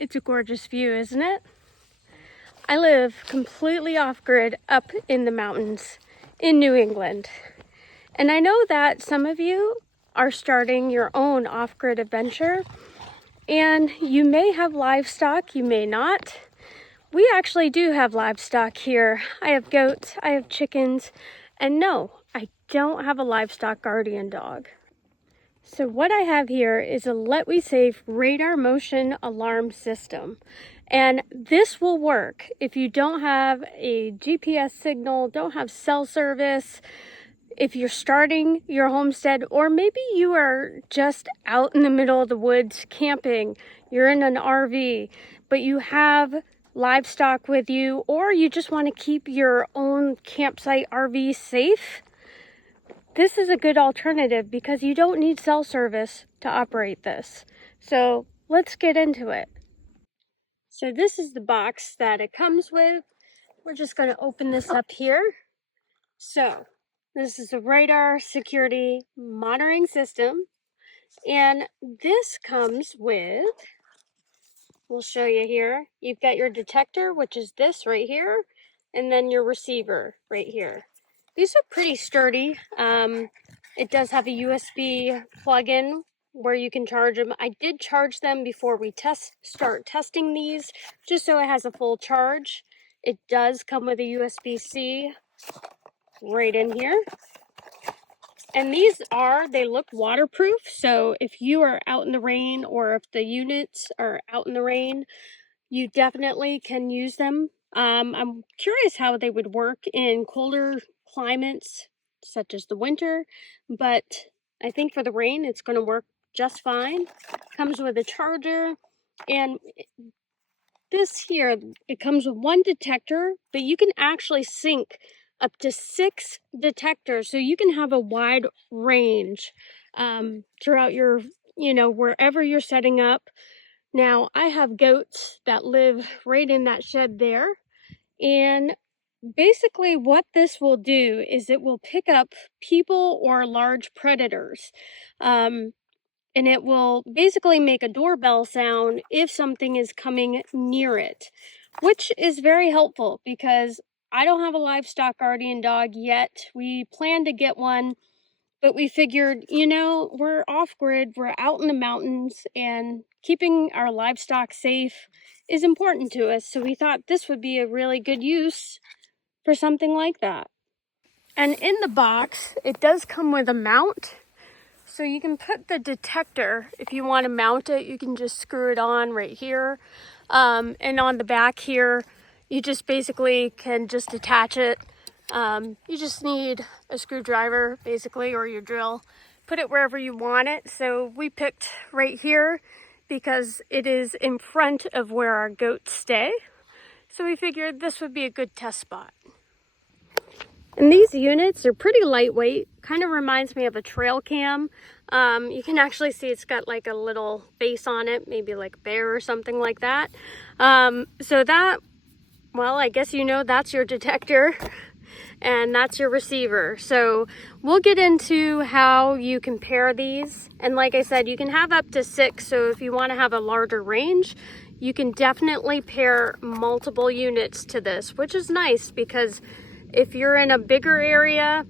It's a gorgeous view, isn't it? I live completely off-grid up in the mountains in New England. And I know that some of you are starting your own off-grid adventure, and you may have livestock, you may not. We actually do have livestock here. I have goats, I have chickens, and no, I don't have a livestock guardian dog. So what I have here is a LETWESAF Radar Motion Alarm System. And this will work if you don't have a GPS signal, don't have cell service, if you're starting your homestead, or maybe you are just out in the middle of the woods camping, you're in an RV, but you have livestock with you, or you just want to keep your own campsite RV safe. This is a good alternative because you don't need cell service to operate this. So let's get into it. So this is the box that it comes with. We're just going to open this up here. So this is a radar security monitoring system. And this comes with, we'll show you here, you've got your detector, which is this right here, and then your receiver right here. These are pretty sturdy. It does have a USB plug-in where you can charge them. I did charge them before we start testing these, just so it has a full charge. It does come with a USB-C right in here. And they look waterproof, so if you are out in the rain or if the units are out in the rain, you definitely can use them. I'm curious how they would work in colder climates, such as the winter, but I think for the rain, it's going to work just fine. Comes with a charger, and this here, it comes with one detector, but you can actually sync up to 6 detectors, so you can have a wide range throughout your, wherever you're setting up. Now, I have goats that live right in that shed there, and basically what this will do is it will pick up people or large predators, and it will basically make a doorbell sound if something is coming near it, which is very helpful because I don't have a livestock guardian dog yet. We plan to get one, but we figured, we're off-grid, we're out in the mountains, and keeping our livestock safe is important to us. So we thought this would be a really good use for something like that. And in the box, it does come with a mount. So you can put the detector, if you want to mount it, you can just screw it on right here. And on the back here, you just basically can just attach it. You just need a screwdriver, basically, or your drill. Put it wherever you want it. So we picked right here because it is in front of where our goats stay. So we figured this would be a good test spot. And these units are pretty lightweight, kind of reminds me of a trail cam. You can actually see it's got like a little base on it, maybe like a bear or something like that. So that, well, I guess that's your detector and that's your receiver. So we'll get into how you can pair these. And like I said, you can have up to 6. So if you want to have a larger range, you can definitely pair multiple units to this, which is nice because if you're in a bigger area,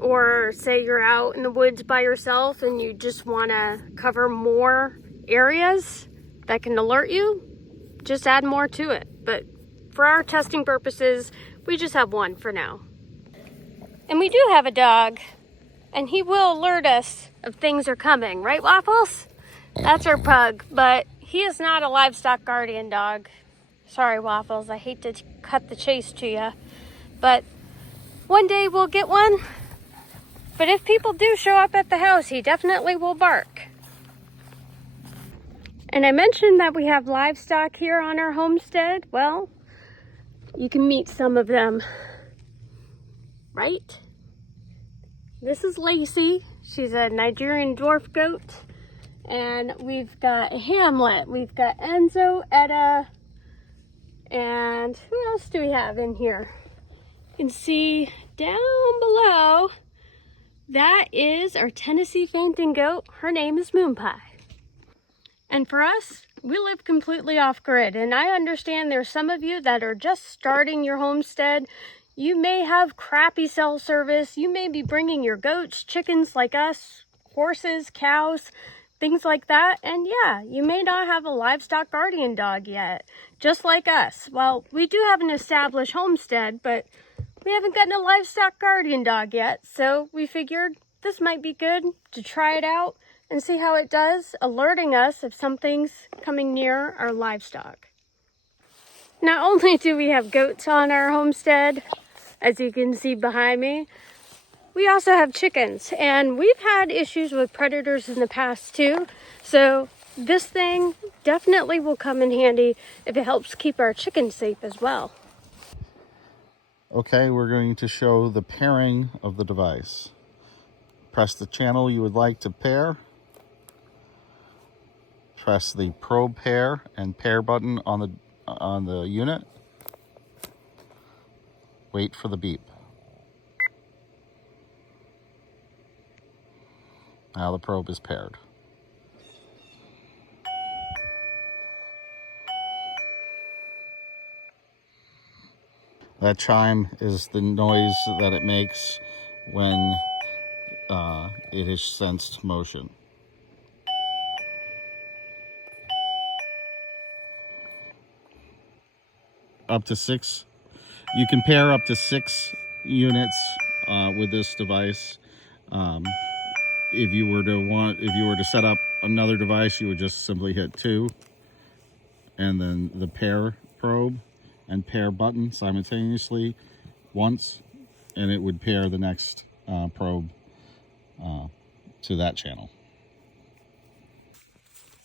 or say you're out in the woods by yourself and you just want to cover more areas that can alert you, just add more to it. But for our testing purposes, we just have one for now. And we do have a dog, and he will alert us if things are coming, right, Waffles? That's our pug, but he is not a livestock guardian dog. Sorry, Waffles, I hate to cut the chase to you. But one day we'll get one. But if people do show up at the house, he definitely will bark. And I mentioned that we have livestock here on our homestead. Well, you can meet some of them, right? This is Lacey. She's a Nigerian dwarf goat. And we've got Hamlet. We've got Enzo, Etta, and who else do we have in here? You can see down below, that is our Tennessee fainting goat. Her name is Moon Pie. And for us, we live completely off grid. And I understand there's some of you that are just starting your homestead. You may have crappy cell service. You may be bringing your goats, chickens like us, horses, cows, things like that. And yeah, you may not have a livestock guardian dog yet, just like us. Well, we do have an established homestead, but we haven't gotten a livestock guardian dog yet. So we figured this might be good to try it out and see how it does, alerting us if something's coming near our livestock. Not only do we have goats on our homestead, as you can see behind me, we also have chickens, and we've had issues with predators in the past too. So this thing definitely will come in handy if it helps keep our chickens safe as well. Okay, we're going to show the pairing of the device. Press the channel you would like to pair. Press the probe pair and pair button on the unit. Wait for the beep. Now the probe is paired. That chime is the noise that it makes when it has sensed motion. Up to 6. You can pair up to 6 units with this device. If you were to set up another device, you would just simply hit 2, and then the pair probe and pair button simultaneously once, and it would pair the next probe to that channel.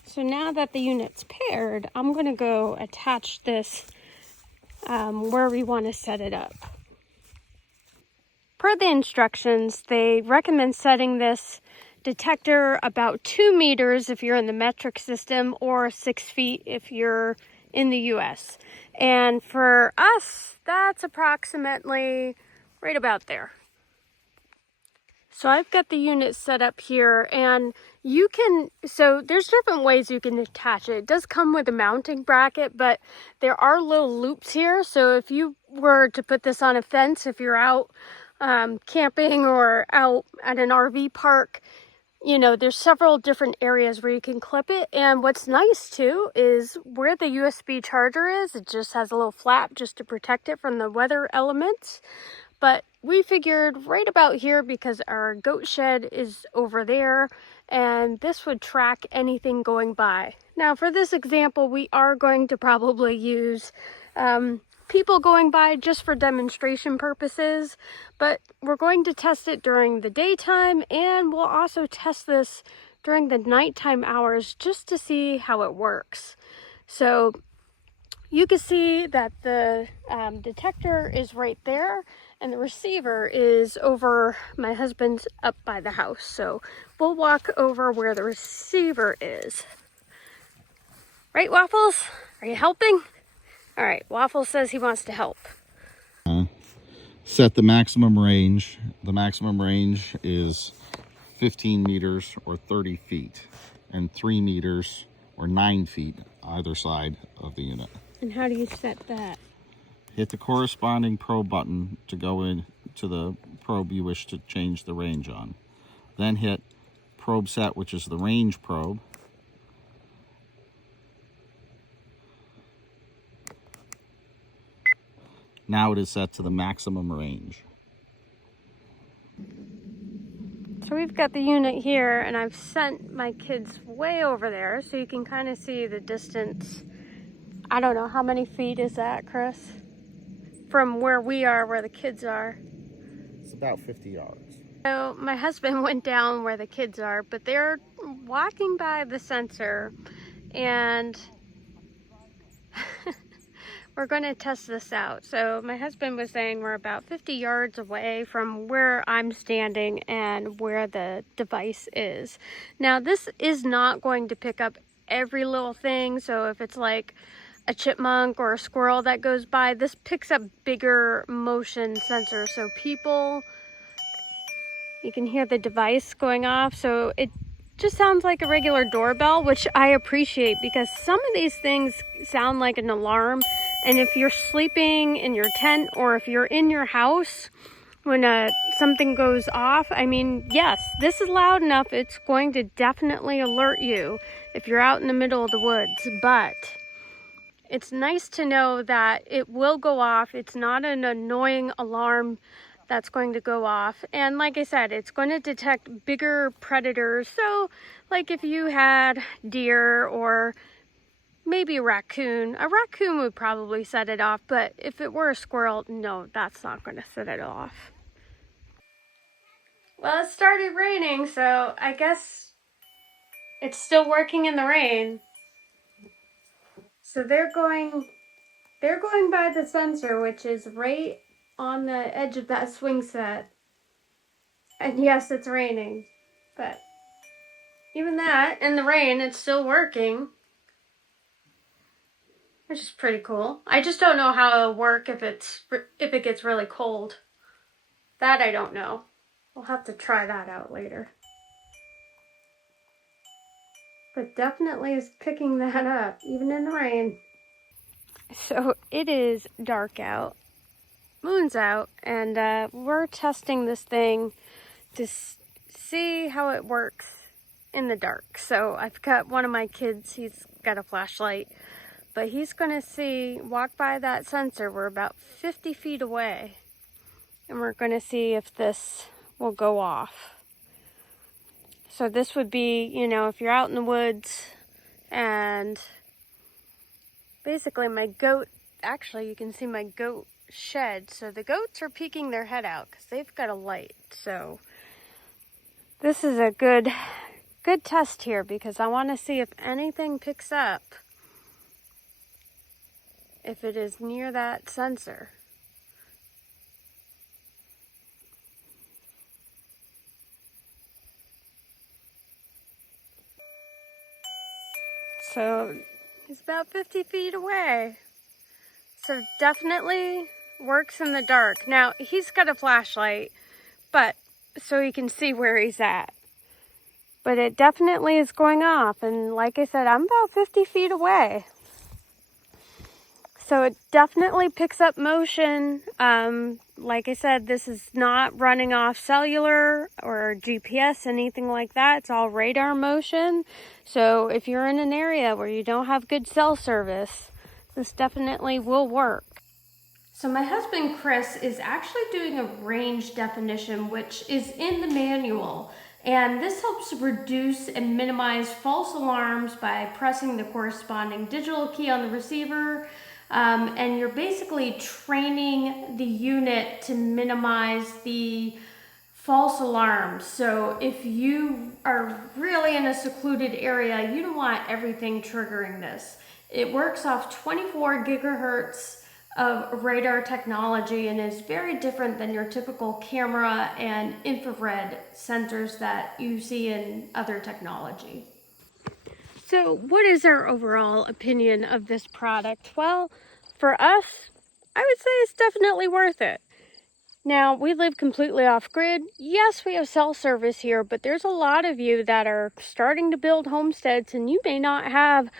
So now that the unit's paired, I'm going to go attach this where we want to set it up. Per the instructions, they recommend setting this detector about 2 meters if you're in the metric system, or 6 feet if you're in the US. And for us, that's approximately right about there. So I've got the unit set up here, and so there's different ways you can attach it. It does come with a mounting bracket, but there are little loops here. So if you were to put this on a fence, if you're out camping or out at an RV park, you know, there's several different areas where you can clip it. And what's nice too is where the USB charger is, it just has a little flap just to protect it from the weather elements. But we figured right about here, because our goat shed is over there, and this would track anything going by. Now for this example, we are going to probably use people going by just for demonstration purposes, but we're going to test it during the daytime, and we'll also test this during the nighttime hours just to see how it works. So you can see that the detector is right there, and the receiver is over my husband's up by the house. So we'll walk over where the receiver is. Right, Waffles? Are you helping? All right, Waffles says he wants to help. Set the maximum range. The maximum range is 15 meters or 30 feet, and 3 meters or 9 feet either side of the unit. And how do you set that? Hit the corresponding probe button to go into the probe you wish to change the range on. Then hit probe set, which is the range probe. Now it is set to the maximum range. So we've got the unit here, and I've sent my kids way over there so you can kind of see the distance. I don't know, how many feet is that, Chris? From where we are, where the kids are. It's about 50 yards. So my husband went down where the kids are, but they're walking by the sensor, and we're going to test this out. So my husband was saying we're about 50 yards away from where I'm standing and where the device is. Now this is not going to pick up every little thing. So if it's like a chipmunk or a squirrel that goes by, this picks up bigger motion sensors. So people, you can hear the device going off. So just sounds like a regular doorbell, which I appreciate because some of these things sound like an alarm. And if you're sleeping in your tent or if you're in your house when something goes off, I mean, yes, this is loud enough. It's going to definitely alert you if you're out in the middle of the woods, but it's nice to know that it will go off. It's not an annoying alarm that's going to go off. And like I said, it's going to detect bigger predators. So like if you had deer or maybe a raccoon would probably set it off. But if it were a squirrel, no, that's not going to set it off. Well, it started raining, so I guess it's still working in the rain. So they're going by the sensor, which is right on the edge of that swing set. And yes, it's raining, but even that, in the rain, it's still working, which is pretty cool. I just don't know how it'll work if it gets really cold. That I don't know. We'll have to try that out later. But definitely is picking that up, even in the rain. So it is dark out, moon's out, and we're testing this thing to see how it works in the dark. So I've got one of my kids, he's got a flashlight, but he's gonna walk by that sensor. We're about 50 feet away, and we're gonna see if this will go off. So this would be, you know, if you're out in the woods and basically my goat, actually you can see my goat shed. So the goats are peeking their head out because they've got a light. So this is a good test here because I want to see if anything picks up if it is near that sensor. So he's about 50 feet away. So definitely works in the dark. Now he's got a flashlight, but so he can see where he's at. But it definitely is going off. And like I said, I'm about 50 feet away. So it definitely picks up motion. Like I said, this is not running off cellular or GPS, anything like that. It's all radar motion. So if you're in an area where you don't have good cell service, this definitely will work. So my husband Chris is actually doing a range definition, which is in the manual. And this helps reduce and minimize false alarms by pressing the corresponding digital key on the receiver. And you're basically training the unit to minimize the false alarms. So if you are really in a secluded area, you don't want everything triggering this. It works off 24 gigahertz of radar technology and is very different than your typical camera and infrared sensors that you see in other technology. So what is our overall opinion of this product? Well, for us, I would say it's definitely worth it. Now, we live completely off-grid. Yes, we have cell service here, but there's a lot of you that are starting to build homesteads and you may not have,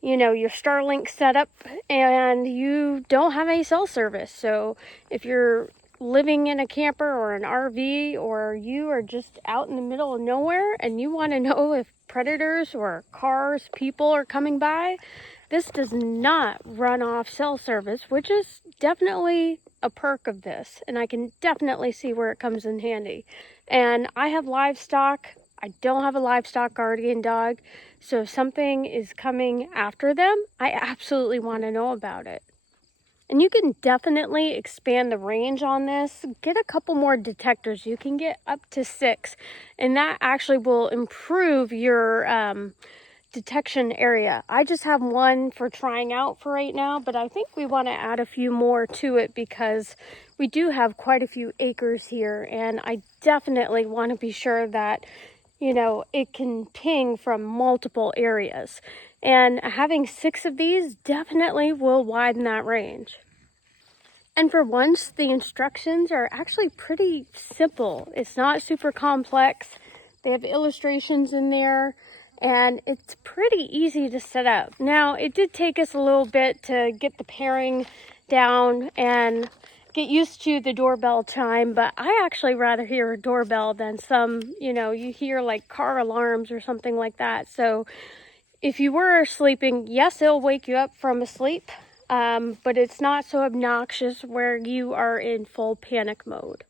you know, your Starlink set up and you don't have any cell service. So if you're living in a camper or an RV, or you are just out in the middle of nowhere and you want to know if predators or cars, people are coming by, this does not run off cell service, which is definitely a perk of this. And I can definitely see where it comes in handy. And I have livestock. I don't have a livestock guardian dog. So if something is coming after them, I absolutely want to know about it. And you can definitely expand the range on this. Get a couple more detectors. You can get up to 6. And that actually will improve your detection area. I just have one for trying out for right now, but I think we want to add a few more to it because we do have quite a few acres here. And I definitely want to be sure that, you know, it can ping from multiple areas. And having 6 of these definitely will widen that range. And for once, the instructions are actually pretty simple. It's not super complex. They have illustrations in there, and it's pretty easy to set up. Now, it did take us a little bit to get the pairing down and get used to the doorbell chime, but I actually rather hear a doorbell than some, you hear like car alarms or something like that. So if you were sleeping, yes, it'll wake you up from a sleep, but it's not so obnoxious where you are in full panic mode.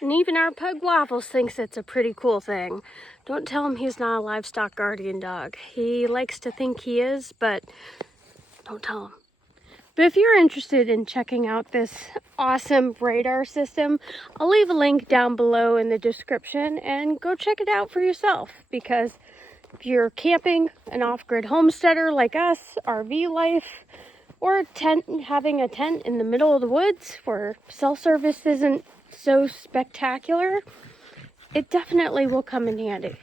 And even our pug Waffles thinks it's a pretty cool thing. Don't tell him he's not a livestock guardian dog. He likes to think he is, but don't tell him. But if you're interested in checking out this awesome radar system, I'll leave a link down below in the description and go check it out for yourself, because if you're camping, an off-grid homesteader like us, RV life, or having a tent in the middle of the woods where cell service isn't so spectacular, it definitely will come in handy.